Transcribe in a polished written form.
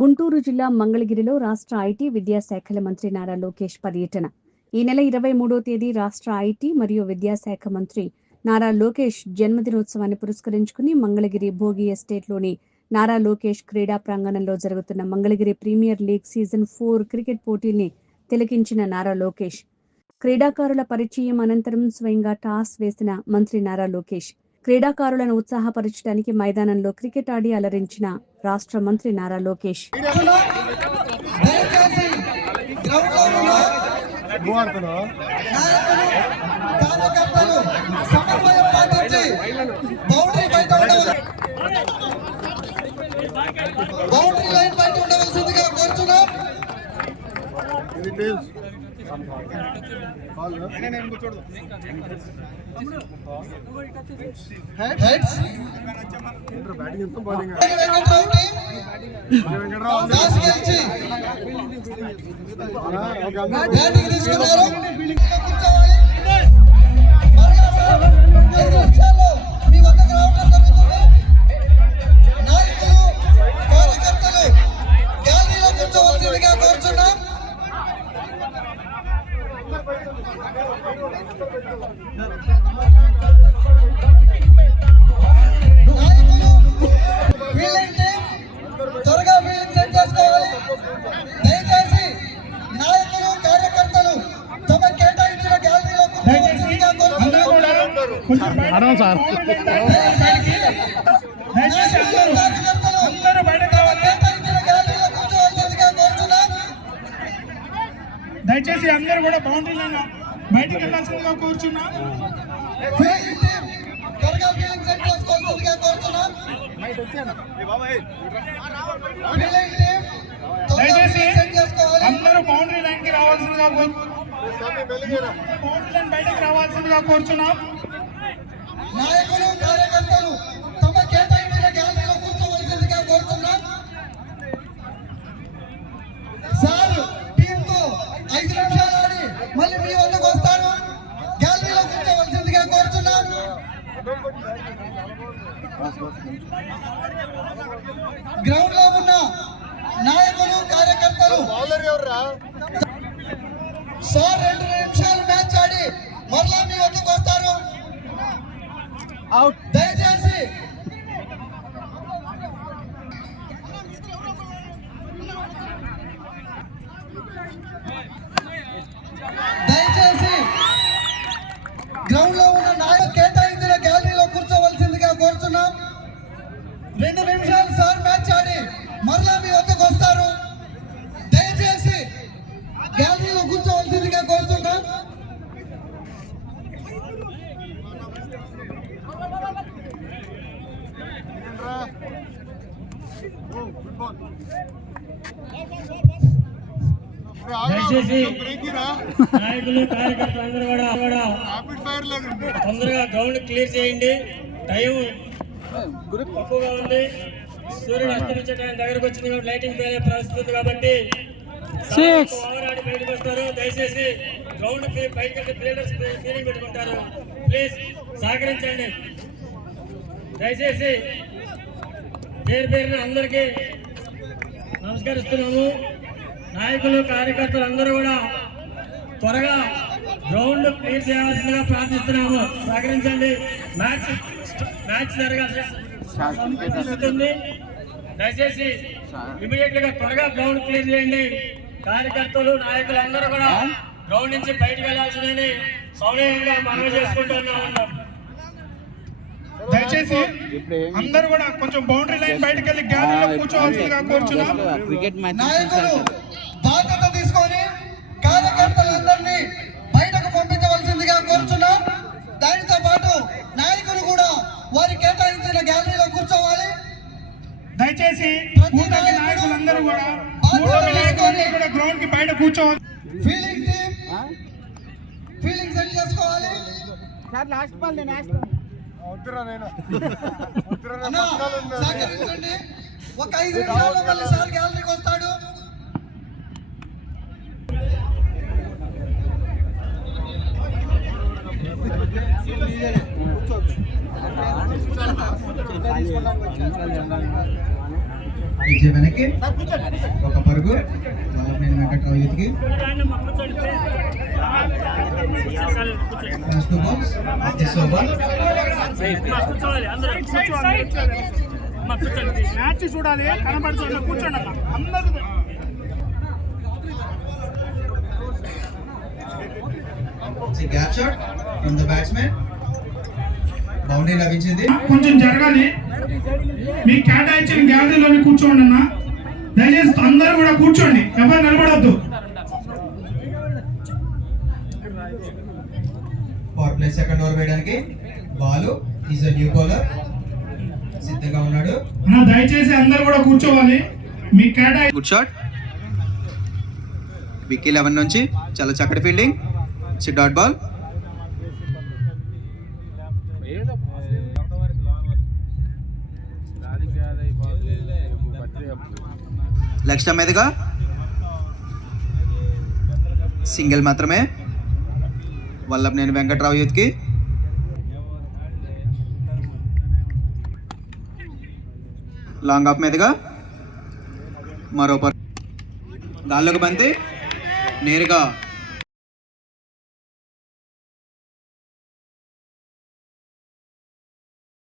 గుంటూరు జిల్లా మంగళగిరిలో రాష్ట్ర ఐటీ విద్యాశాఖల మంత్రి నారా లోకేష్ పర్యటన. ఈ నెల 23వ తేదీ రాష్ట్ర ఐటీ మరియు విద్యాశాఖ మంత్రి నారా లోకేష్ జన్మదినోత్సవాన్ని పురస్కరించుకుని మంగళగిరి భోగి ఎస్టేట్లోని నారా లోకేష్ క్రీడా ప్రాంగణంలో జరుగుతున్న Mangalagiri premier league season 4 cricket పోటీల్ని తిలకించిన నారా లోకేష్ క్రీడాకారుల పరిచయం అనంతరం స్వయంగా టాస్ వేసిన మంత్రి నారా లోకేష్ క్రీడాకారులను ఉత్సాహపరచడానికి మైదానంలో క్రికెట్ ఆడి అలరించిన రాష్ట్ర మంత్రి నారా లోకేష్. త్వరగా ఫీలింగ్ సెట్ చేసుకోవాలి. దయచేసి నాయకులు కార్యకర్తలు తమ కేటాయించిన గ్యాలరీలో దయచేసి అందరూ కూడా బౌండరీలను బయటకు వెళ్ళాల్సిందిగా కోరుచున్నా. త్వరగా ఫీలింగ్ సెట్ చేసుకోవాల్సిందిగా కోరుతున్నా. దయచేసి అందరూ బౌండరీ లైన్ కి రావాల్సిందిగా బౌండరీ లైన్ బయటకు రావాల్సిందిగా కోరుచున్నాం. నాయకులు కార్యకర్తలు తమ కేటాయించిన గ్యాలరీలో కూర్చోవలసిందిగా కోరుతున్నా. సార్ టీంతో 5 నిమిషాలు ఆడి మళ్ళీ మీ వద్దకు వస్తారు. గ్యాలరీలో కూర్చోవలసిందిగా కోరుతున్నాం. గ్రౌండ్ లో ఉన్న నాయకులు కార్యకర్తలు సార్ 2 నిమిషాలు మ్యాచ్ ఆడి మరలా మీ వద్దకు వస్తారు. దయచేసి గ్రౌండ్ లో ఉన్న నాయకులు కేటాయించిన గ్యాలరీలో కూర్చోవలసిందిగా కోరుతున్నాం. 2 నిమిషాలు సార్ మ్యాచ్ ఆడి మరలా మీ వద్దకు వస్తారు. దయచేసి గ్యాలరీలో కూర్చోవలసిందిగా కోరుతున్నాం. దయచేసి నాయకులు కార్యకర్తలు అందరూ కూడా తొందరగా గ్రౌండ్ క్లియర్ చేయండి. టైం తక్కువగా ఉంది. సూర్యుడు అస్తమించే టైం దగ్గరకు వచ్చింది కాబట్టి లైటింగ్ పేరే పరిస్థితి కాబట్టి ఓవరాడి బయటకు వస్తారు. దయచేసి గ్రౌండ్ బయటకు ప్లేయర్స్ ఫీలింగ్ పెట్టుకుంటారు. ప్లీజ్ సహకరించండి. దయచేసి పేరున అందరికీ నమస్కరిస్తున్నాము. నాయకులు కార్యకర్తలు అందరూ కూడా త్వరగా గ్రౌండ్ క్లియర్ చేయాల్సిందిగా ప్రార్థిస్తున్నాము. సహకరించండి. మ్యాచ్ జరగాల్సింది. దయచేసి ఇమీడియట్ గా త్వరగా గ్రౌండ్ క్లియర్ చేయండి. కార్యకర్తలు నాయకులు అందరూ కూడా గ్రౌండ్ నుంచి బయటకు వెళ్లాల్సిందని సౌనీయంగా మనవి చేసుకుంటున్నాము. దయచేసి అందరూ కూడా కొంచెం బౌండరీ లైన్ బయటకు వెళ్ళి గ్యాలరీలో కూర్చోవాల్సిందిగా కోరుచున్నాం. నాయకులు బాధ్యత తీసుకొని కార్యకర్తలందరినీ బయటకు పంపించవలసిందిగా కోరుచున్నాం. దానితో పాటు నాయకులు కూడా వారి కేటాయించిన గ్యాలరీలో కూర్చోవాలి. దయచేసి నాయకులందరూ కూడా గ్రౌండ్ కి బయట కూర్చోవాలి. ఫీలింగ్ టీమ్ ఫీలింగ్ సెట్ చేసుకోవాలి. సహకరించండి. ఒక 5 నిమిషాల్లో మళ్ళీ సార్ గ్యాలరీకి వస్తాడు. విజయ వెనక్కి ఒక పరుగు వల్లభనేని వెంకట్రావు యూత్కి first 2 balls of this over. Match చూడాలి కనబడుతుంది కూర్చోండి అన్న అందరూ It's a gap shot from the batsman. Boundary లభించింది. కొంచెం జరగాలి. మీ కేటాయించిన గ్యాలరీలోని కూర్చోండి అన్న. దయచేసి అందరూ కూడా కూర్చోండి, ఎవరు నిలబడొద్దు. పవర్ ప్లే సెకండ్ ఓవర్ వేయడానికి Balu is a new bowler సిద్ధంగా ఉన్నాడు. అన్న దయచేసి అందరూ కూడా కూర్చోవాలి. మీ కేటాయి గుడ్ షాట్. విక్కీ 11 నుంచి చాలా చక్కటి fielding. It's dot ball. Leg stump మీదుగా సింగిల్ మాత్రమే వల్లభనేని వెంకట్రావు యూత్కి. లాంగ్ ఆఫ్ మీదుగా మరో గాల్లోకి బంతి నేరుగా